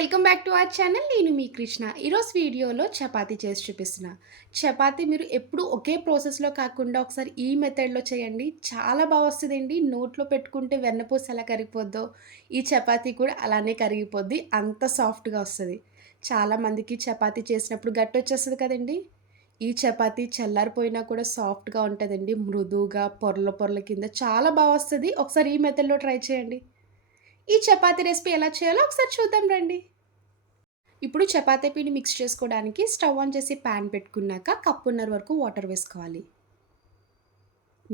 Welcome back to our channel. నేను మీ కృష్ణ. ఈరోజు వీడియోలో చపాతీ చేసి చూపిస్తున్నా. చపాతీ మీరు ఎప్పుడు ఒకే ప్రాసెస్లో కాకుండా ఒకసారి ఈ మెథడ్లో చేయండి. చాలా బాగా వస్తుందండి. నోట్లో పెట్టుకుంటే వెన్నపూస ఎలా కరిగిపోద్దో ఈ చపాతీ కూడా అలానే కరిగిపోద్ది. అంత సాఫ్ట్గా వస్తుంది. చాలామందికి చపాతీ చేసినప్పుడు గట్టి వచ్చేస్తుంది కదండి. ఈ చపాతీ చల్లారిపోయినా కూడా సాఫ్ట్గా ఉంటుందండి. మృదువుగా పొరల పొరల కింద చాలా బాగా వస్తుంది. ఒకసారి ఈ మెథడ్లో ట్రై చేయండి. ఈ చపాతీ రెసిపీ ఎలా చేయాలో ఒకసారి చూద్దాం రండి. ఇప్పుడు చపాతీ పిండి మిక్స్ చేసుకోవడానికి స్టవ్ ఆన్ చేసి ప్యాన్ పెట్టుకున్నాక కప్పున్నర వరకు వాటర్ వేసుకోవాలి.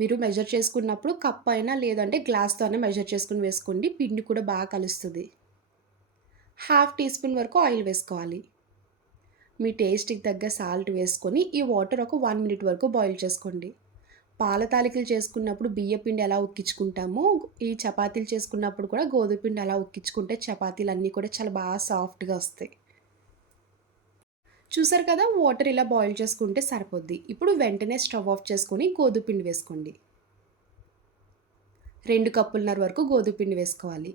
మీరు మెజర్ చేసుకున్నప్పుడు కప్ అయినా లేదంటే గ్లాస్తోనే మెజర్ చేసుకుని వేసుకోండి పిండి కూడా బాగా కలుస్తుంది. హాఫ్ టీ స్పూన్ వరకు ఆయిల్ వేసుకోవాలి. మీ టేస్ట్కి తగ్గ సాల్ట్ వేసుకొని ఈ వాటర్ ఒక వన్ మినిట్ వరకు బాయిల్ చేసుకోండి. పాల తాలికలు చేసుకున్నప్పుడు బియ్య పిండి ఎలా ఉక్కించుకుంటామో ఈ చపాతీలు చేసుకున్నప్పుడు కూడా గోధుమ పిండి అలా ఉక్కించుకుంటే చపాతీలు అన్నీ కూడా చాలా బాగా సాఫ్ట్గా వస్తాయి. చూసారు కదా వాటర్ ఇలా బాయిల్ చేసుకుంటే సరిపోద్ది. ఇప్పుడు వెంటనే స్టవ్ ఆఫ్ చేసుకొని గోధుమ పిండి వేసుకోండి. రెండు కప్పులన్నర వరకు గోధుమ పిండి వేసుకోవాలి.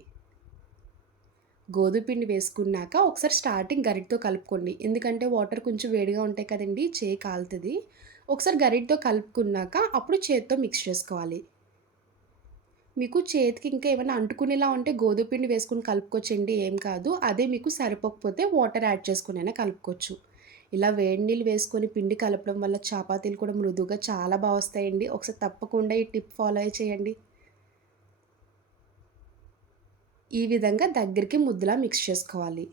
గోధుమ పిండి వేసుకున్నాక ఒకసారి స్టార్టింగ్ గరిటతో కలుపుకోండి. ఎందుకంటే వాటర్ కొంచెం వేడిగా ఉంటాయి కదండి చేయి కాలుతుంది. ఒకసారి గరిటతో కలుపుకున్నాక అప్పుడు చేతితో మిక్స్ చేసుకోవాలి. మీకు చేతికి ఇంకా ఏమైనా అంటుకునేలా ఉంటే గోధుమ పిండి వేసుకుని కలుపుకోవచ్చండి ఏం కాదు. అదే మీకు సరిపోకపోతే వాటర్ యాడ్ చేసుకునైనా కలుపుకోవచ్చు. ఇలా వేడి నీళ్ళు వేసుకొని పిండి కలపడం వల్ల చపాతీలు కూడా మృదువుగా చాలా బాగా వస్తాయండి. ఒకసారి తప్పకుండా ఈ టిప్ ఫాలో చేయండి. ఈ విధంగా దగ్గరికి ముద్దలా మిక్స్ చేసుకోవాలి.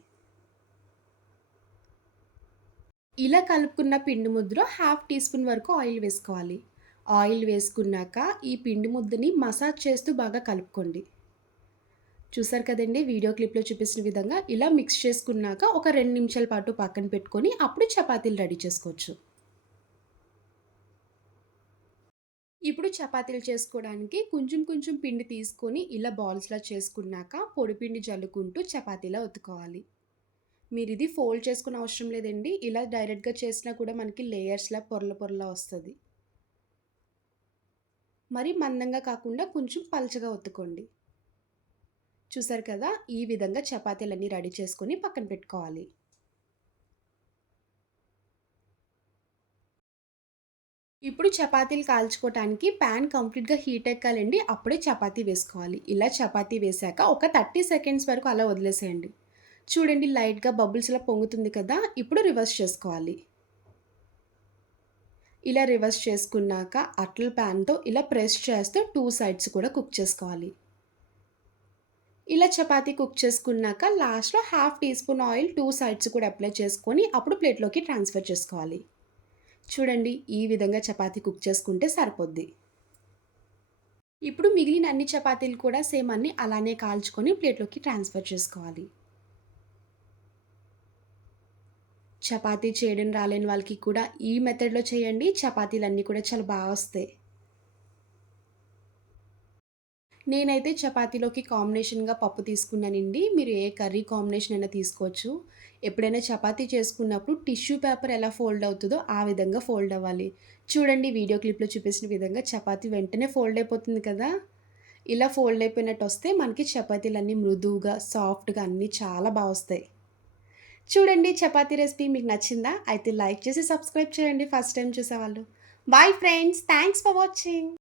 ఇలా కలుపుకున్న పిండి ముద్దలో హాఫ్ టీ స్పూన్ వరకు ఆయిల్ వేసుకోవాలి. ఆయిల్ వేసుకున్నాక ఈ పిండి ముద్దని మసాజ్ చేస్తూ బాగా కలుపుకోండి. చూసారు కదండి వీడియో క్లిప్లో చూపించిన విధంగా ఇలా మిక్స్ చేసుకున్నాక ఒక రెండు నిమిషాల పాటు పక్కన పెట్టుకొని అప్పుడు చపాతీలు రెడీ చేసుకోవచ్చు. ఇప్పుడు చపాతీలు చేసుకోవడానికి కొంచెం కొంచెం పిండి తీసుకొని ఇలా బాల్స్లా చేసుకున్నాక పొడిపిండి జల్లుకుంటూ చపాతీలా ఒత్తుకోవాలి. మీరు ఇది ఫోల్డ్ చేసుకునే అవసరం లేదండి. ఇలా డైరెక్ట్గా చేసినా కూడా మనకి లేయర్స్లా పొరల పొరలా వస్తుంది. మరి మందంగా కాకుండా కొంచెం పలచగా ఒత్తుకోండి. చూసారు కదా ఈ విధంగా చపాతీలన్నీ రెడీ చేసుకొని పక్కన పెట్టుకోవాలి. ఇప్పుడు చపాతీలు కాల్చుకోవటానికి ప్యాన్ కంప్లీట్గా హీట్ ఎక్కాలండి. అప్పుడే చపాతీ వేసుకోవాలి. ఇలా చపాతీ వేసాక ఒక థర్టీ సెకండ్స్ వరకు అలా వదిలేసేయండి. చూడండి లైట్గా బబుల్స్ ఇలా పొంగుతుంది కదా ఇప్పుడు రివర్స్ చేసుకోవాలి. ఇలా రివర్స్ చేసుకున్నాక అట్ల ప్యాన్తో ఇలా ప్రెస్ చేస్తూ టూ సైడ్స్ కూడా కుక్ చేసుకోవాలి. ఇలా చపాతీ కుక్ చేసుకున్నాక లాస్ట్లో half teaspoon oil two sides కూడా అప్లై చేసుకొని అప్పుడు ప్లేట్లోకి ట్రాన్స్ఫర్ చేసుకోవాలి. చూడండి ఈ విధంగా చపాతీ కుక్ చేసుకుంటే సరిపోద్ది. ఇప్పుడు మిగిలిన అన్ని చపాతీలు కూడా సేమ్ అన్ని అలానే కాల్చుకొని ప్లేట్లోకి ట్రాన్స్ఫర్ చేసుకోవాలి. చపాతీ చేయడం రాలేని వాళ్ళకి కూడా ఈ మెథడ్లో చేయండి. చపాతీలు అన్నీ కూడా చాలా బాగా వస్తాయి. నేనైతే చపాతీలోకి కాంబినేషన్గా పప్పు తీసుకున్నానండి. మీరు ఏ కర్రీ కాంబినేషన్ అయినా తీసుకోవచ్చు. ఎప్పుడైనా చపాతీ చేసుకున్నప్పుడు టిష్యూ పేపర్ ఎలా ఫోల్డ్ అవుతుందో ఆ విధంగా ఫోల్డ్ అవ్వాలి. చూడండి వీడియో క్లిప్లో చూపించిన విధంగా చపాతీ వెంటనే ఫోల్డ్ అయిపోతుంది కదా! ఇలా ఫోల్డ్ అయిపోయినట్టు వస్తే మనకి చపాతీలన్నీ మృదువుగా సాఫ్ట్గా అన్నీ చాలా బాగా వస్తాయి. చూడండి చపాతీ రెసిపీ మీకు నచ్చిందా? అయితే లైక్ చేసి సబ్స్క్రైబ్ చేయండి. ఫస్ట్ టైం చూసేవాళ్ళు. Bye friends. Thanks for watching.